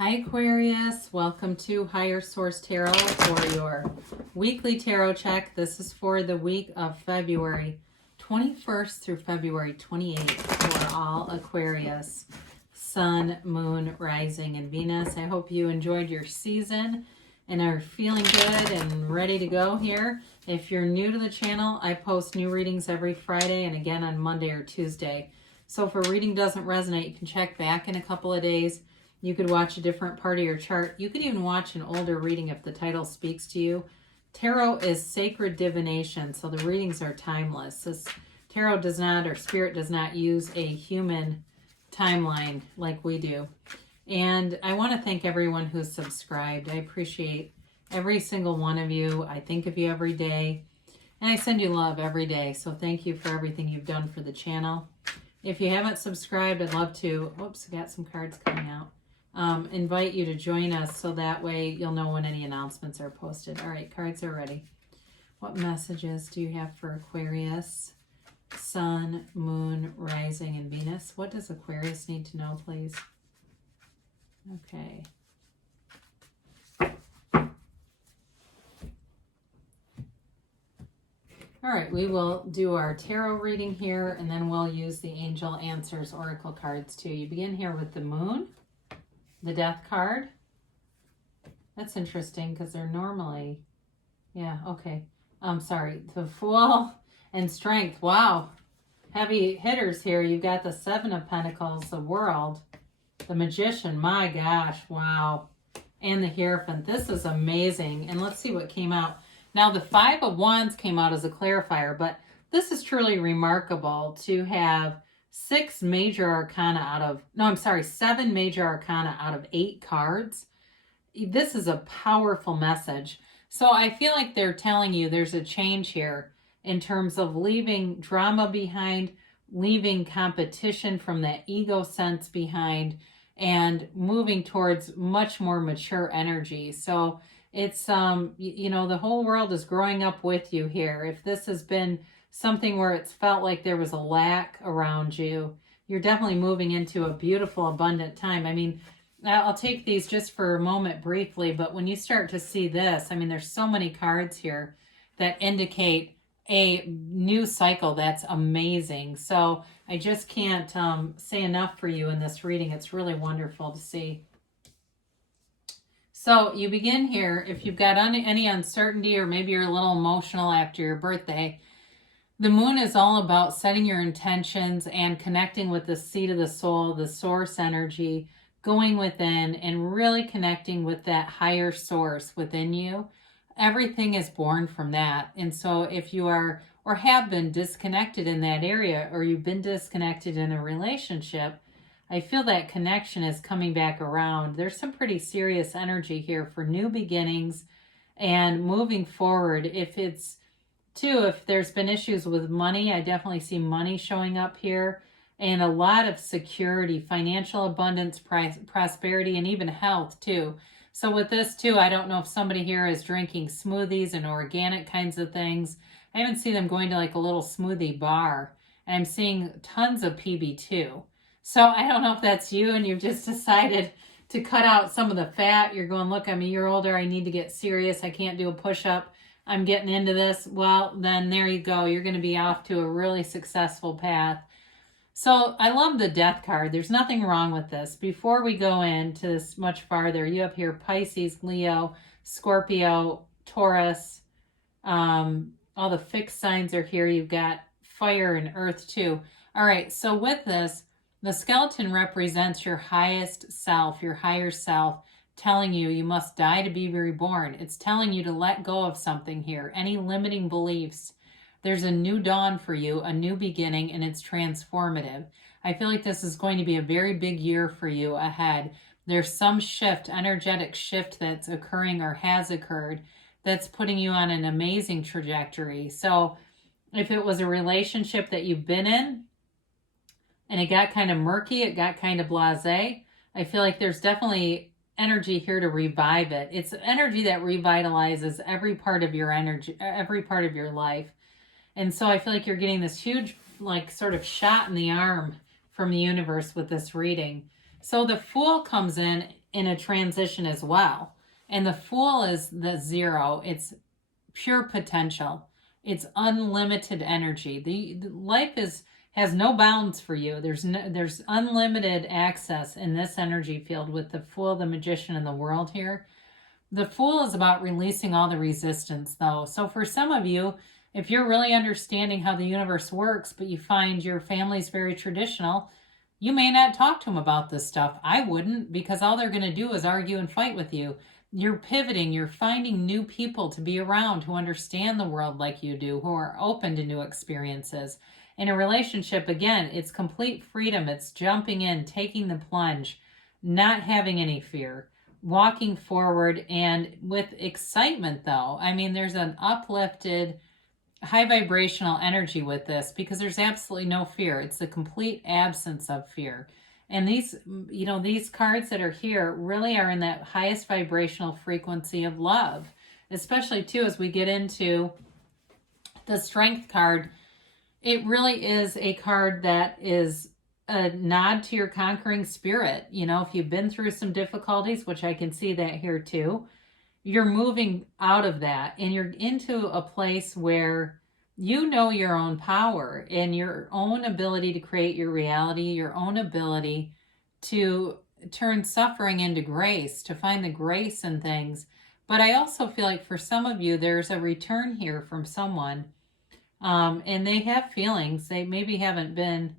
Hi Aquarius, welcome to Higher Source Tarot for your weekly tarot check. This is for the week of February 21st through February 28th for all Aquarius, Sun, Moon, Rising, and Venus. I hope you enjoyed your season and are feeling good and ready to go here. If you're new to the channel, I post new readings every Friday and again on Monday or Tuesday. So if a reading doesn't resonate, you can check back in a couple of days. You could watch a different part of your chart. You could even watch an older reading if the title speaks to you. Tarot is sacred divination, so the readings are timeless. This tarot does not, or spirit does not, use a human timeline like we do. And I want to thank everyone who's subscribed. I appreciate every single one of you. I think of you every day, and I send you love every day. So thank you for everything you've done for the channel. If you haven't subscribed, I'd love to, oops, I got some cards coming out. Invite you to join us so that way you'll know when any announcements are posted. All right, cards are ready. What messages do you have for Aquarius, Sun, Moon, Rising, and Venus? What does Aquarius need to know, please? Okay. All right, we will do our tarot reading here, and then we'll use the Angel Answers Oracle cards too. You begin here with the Moon. The Death card. That's interesting because they're normally, yeah, okay. I'm sorry. The Fool and Strength. Wow. Heavy hitters here. You've got the Seven of Pentacles, the World, the Magician. My gosh, wow. And the Hierophant. This is amazing. And let's see what came out. Now, the Five of Wands came out as a clarifier, but this is truly remarkable to have seven Major Arcana out of 8 cards. This is a powerful message. So I feel like they're telling you there's a change here in terms of leaving drama behind, leaving competition from that ego sense behind, and moving towards much more mature energy. So it's, the whole world is growing up with you here. If this has been something where it's felt like there was a lack around you, you're definitely moving into a beautiful, abundant time. I mean, I'll take these just for a moment briefly, but when you start to see this, I mean, there's so many cards here that indicate a new cycle that's amazing. So I just can't say enough for you in this reading. It's really wonderful to see. So you begin here, if you've got any uncertainty or maybe you're a little emotional after your birthday, the Moon is all about setting your intentions and connecting with the seat of the soul, the source energy, going within and really connecting with that higher source within you. Everything is born from that. And so if you are or have been disconnected in that area, or you've been disconnected in a relationship, I feel that connection is coming back around. There's some pretty serious energy here for new beginnings and moving forward. If there's been issues with money, I definitely see money showing up here, and a lot of security, financial abundance, prosperity, and even health too. So with this too, I don't know if somebody here is drinking smoothies and organic kinds of things. I even see them going to like a little smoothie bar, and I'm seeing tons of PB too. So I don't know if that's you and you've just decided to cut out some of the fat. You're going, look, I'm a year older. I need to get serious. I can't do a push-up. I'm getting into this. Well, then there you go. You're going to be off to a really successful path. So I love the Death card. There's nothing wrong with this. Before we go into this much farther, you have here Pisces, Leo, Scorpio, Taurus. All the fixed signs are here. You've got fire and earth too. All right. So with this, the skeleton represents your highest self, your higher self, telling you you must die to be reborn. It's telling you to let go of something here, any limiting beliefs. There's a new dawn for you, a new beginning, and it's transformative. I feel like this is going to be a very big year for you ahead. There's some shift, energetic shift that's occurring or has occurred that's putting you on an amazing trajectory. So if it was a relationship that you've been in and it got kind of murky, it got kind of blasé, I feel like there's definitely energy here to revive it. It's energy that revitalizes every part of your energy, every part of your life. And so I feel like you're getting this huge, like, sort of shot in the arm from the universe with this reading. So the Fool comes in in a transition as well. And the Fool is the 0. It's pure potential. It's unlimited energy. The life has no bounds for you. There's unlimited access in this energy field with the Fool, the Magician, and the World here. The Fool is about releasing all the resistance, though. So for some of you, if you're really understanding how the universe works, but you find your family's very traditional, you may not talk to them about this stuff. I wouldn't, because all they're going to do is argue and fight with you. You're pivoting. You're finding new people to be around who understand the world like you do, who are open to new experiences. In a relationship, again, it's complete freedom. It's jumping in, taking the plunge, not having any fear, walking forward, and with excitement, though. I mean, there's an uplifted, high vibrational energy with this because there's absolutely no fear. It's the complete absence of fear. And these, these cards that are here really are in that highest vibrational frequency of love, especially too, as we get into the Strength card. It really is a card that is a nod to your conquering spirit. If you've been through some difficulties, which I can see that here too, you're moving out of that and you're into a place where you know your own power and your own ability to create your reality, your own ability to turn suffering into grace, to find the grace in things. But I also feel like for some of you, there's a return here from someone, and they have feelings. They maybe haven't been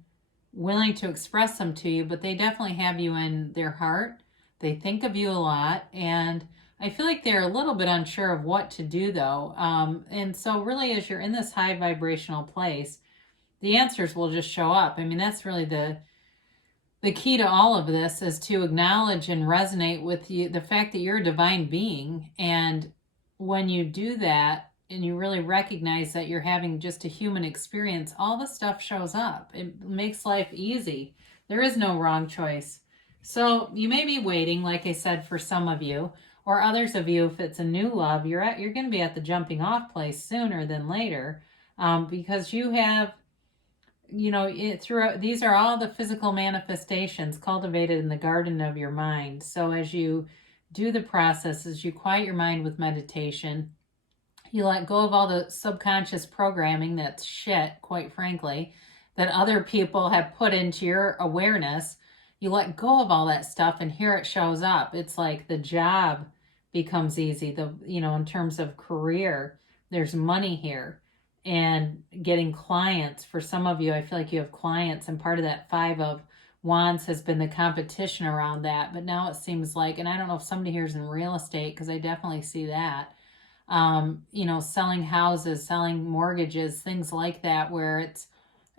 willing to express them to you, but they definitely have you in their heart. They think of you a lot, and I feel like they're a little bit unsure of what to do, though. And so really, as you're in this high vibrational place, the answers will just show up. I mean, that's really the key to all of this, is to acknowledge and resonate with the fact that you're a divine being. And when you do that, and you really recognize that you're having just a human experience, all the stuff shows up. It makes life easy. There is no wrong choice. So you may be waiting, like I said, for some of you, or others of you, if it's a new love, you're going to be at the jumping off place sooner than later, because you have, throughout, these are all the physical manifestations cultivated in the garden of your mind. So as you do the process, as you quiet your mind with meditation, you let go of all the subconscious programming that's shit, quite frankly, that other people have put into your awareness. You let go of all that stuff, and here it shows up. It's like the job becomes easy. In terms of career, there's money here, and getting clients. For some of you, I feel like you have clients, and part of that 5 of Wands has been the competition around that. But now it seems like, and I don't know if somebody here is in real estate, because I definitely see that, selling houses, selling mortgages, things like that, where it's,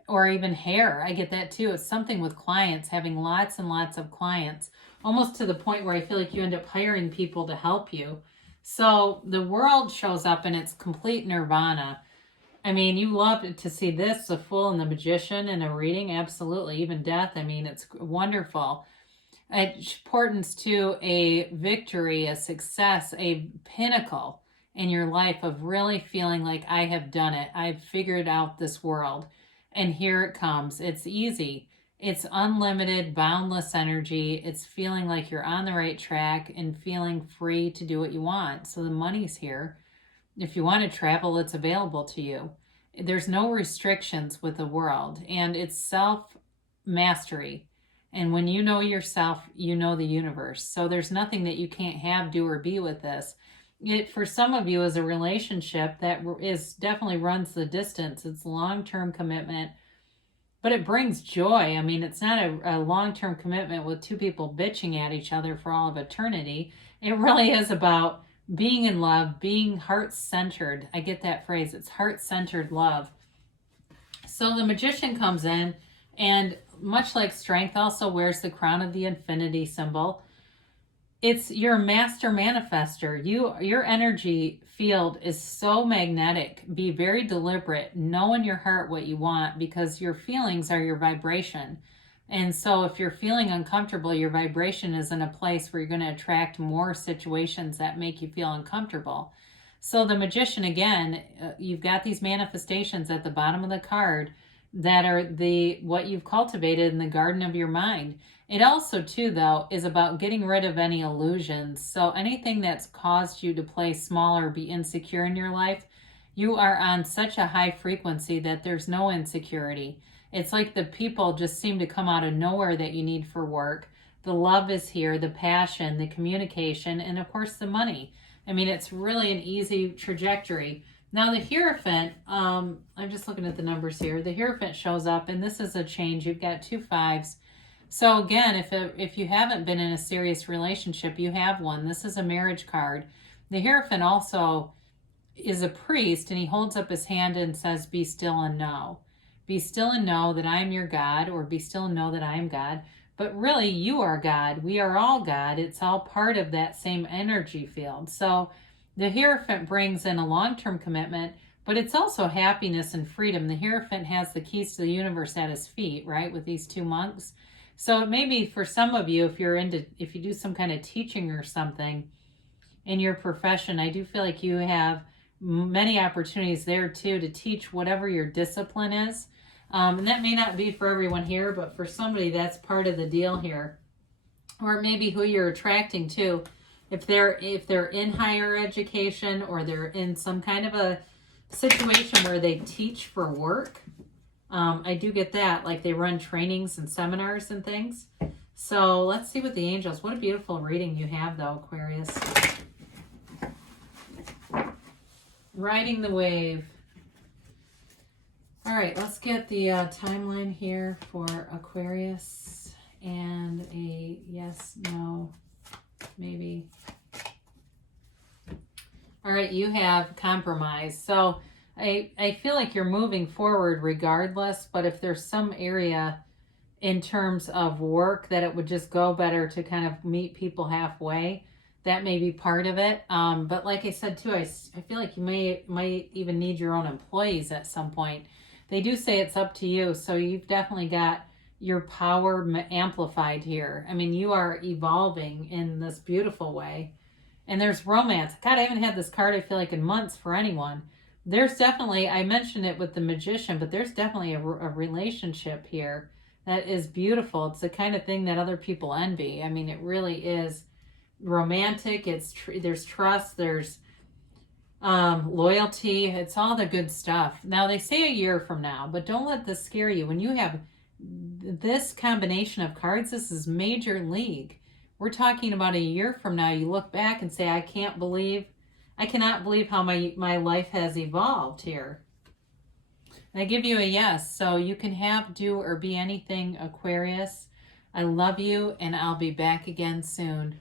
or even hair. I get that too. It's something with clients, having lots and lots of clients, almost to the point where I feel like you end up hiring people to help you. So the World shows up in its complete nirvana. I mean, you love to see this, the Fool and the Magician in a reading. Absolutely. Even Death. I mean, it's wonderful. It portends to a victory, a success, a pinnacle in your life of really feeling like, I have done it. I've figured out this world. And here it comes. It's easy. It's unlimited, boundless energy. It's feeling like you're on the right track and feeling free to do what you want. So the money's here. If you want to travel, it's available to you. There's no restrictions with the World, and it's self-mastery. And when you know yourself, you know the universe. So there's nothing that you can't have, do, or be with this. It, for some of you, is a relationship that definitely runs the distance. It's long-term commitment, but it brings joy. I mean, it's not a long-term commitment with 2 people bitching at each other for all of eternity. It really is about being in love, being heart-centered. I get that phrase. It's heart-centered love. So the Magician comes in, and much like Strength, also wears the crown of the infinity symbol. You're a master manifester. Your energy field is so magnetic. Be very deliberate. Know in your heart what you want, because your feelings are your vibration. And so if you're feeling uncomfortable, your vibration is in a place where you're going to attract more situations that make you feel uncomfortable. So the Magician, again, you've got these manifestations at the bottom of the card that are what you've cultivated in the garden of your mind. It also, too, though, is about getting rid of any illusions. So anything that's caused you to play small or be insecure in your life, you are on such a high frequency that there's no insecurity. It's like the people just seem to come out of nowhere that you need for work. The love is here, the passion, the communication, and of course the money. I mean, it's really an easy trajectory. Now the Hierophant, I'm just looking at the numbers here. The Hierophant shows up, and this is a change. You've got 2 5s. So again, if you haven't been in a serious relationship, you have one. This is a marriage card. The Hierophant also is a priest, and he holds up his hand and says, be still and know. Be still and know that I am your God, or be still and know that I am God. But really, you are God. We are all God. It's all part of that same energy field. So the Hierophant brings in a long-term commitment, but it's also happiness and freedom. The Hierophant has the keys to the universe at his feet, right, with these 2 monks. So it may be for some of you, if you do some kind of teaching or something in your profession, I do feel like you have many opportunities there too to teach whatever your discipline is. And that may not be for everyone here, but for somebody that's part of the deal here. Or maybe who you're attracting to. If they're in higher education, or they're in some kind of a situation where they teach for work. I do get that, like they run trainings and seminars and things. So let's see what the angels, what a beautiful reading you have though, Aquarius. Riding the wave. All right, let's get the timeline here for Aquarius, and a yes, no, maybe. All right, you have compromise. So I feel like you're moving forward regardless, but if there's some area in terms of work that it would just go better to kind of meet people halfway, that may be part of it. But like I said too, I feel like you might even need your own employees at some point. They do say it's up to you, so you've definitely got your power amplified here. I mean, you are evolving in this beautiful way. And there's romance. God, I haven't had this card, I feel like, in months for anyone. There's definitely, I mentioned it with the Magician, but there's definitely a relationship here that is beautiful. It's the kind of thing that other people envy. I mean, it really is romantic. There's trust, there's loyalty. It's all the good stuff. Now, they say a year from now, but don't let this scare you. When you have this combination of cards, this is major league. We're talking about a year from now. You look back and say, I cannot believe how my life has evolved here. And I give you a yes. So you can have, do, or be anything, Aquarius. I love you, and I'll be back again soon.